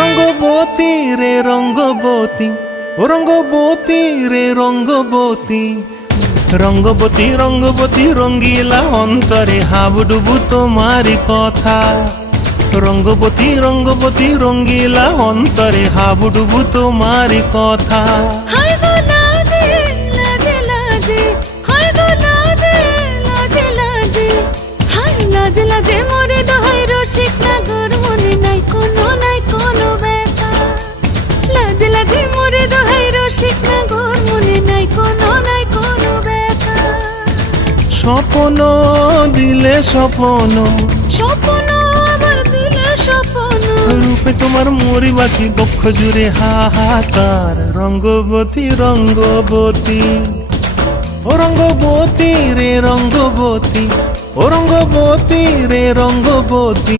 রঙ্গবতী রে রঙ্গবতী, ও রঙ্গবতী রে রঙ্গবতী, রঙ্গবতী রঙ্গবতী রঙ্গিলা অন্তরে হাবুডুবু তোমারি কথা। রঙ্গবতী রঙ্গবতী রঙ্গিলা অন্তরে হাবুডুবু তোমারি কথা। হায় গো লাজে লাজে লাজে, হায় গো লাজে লাজে লাজে, হায় লাজে লাজে মোরে দোহাই রসিক নাগর মনে নাই কোনো ব্যথা। লাজে লাজে মোরে দোহাই রসিক নাগর মনে নাই কোনো ব্যথা। স্বপ্ন দিলে স্বপ্ন, স্বপ্ন আবার দিলে স্বপ্ন, রূপে তোমার মরি বাঁচি বক্ষ জুড়ে হাহাকার। রঙ্গবতী রঙ্গবতী, ও রঙ্গবতী রে রঙ্গবতী, ও রঙ্গবতী রে রঙ্গবতী।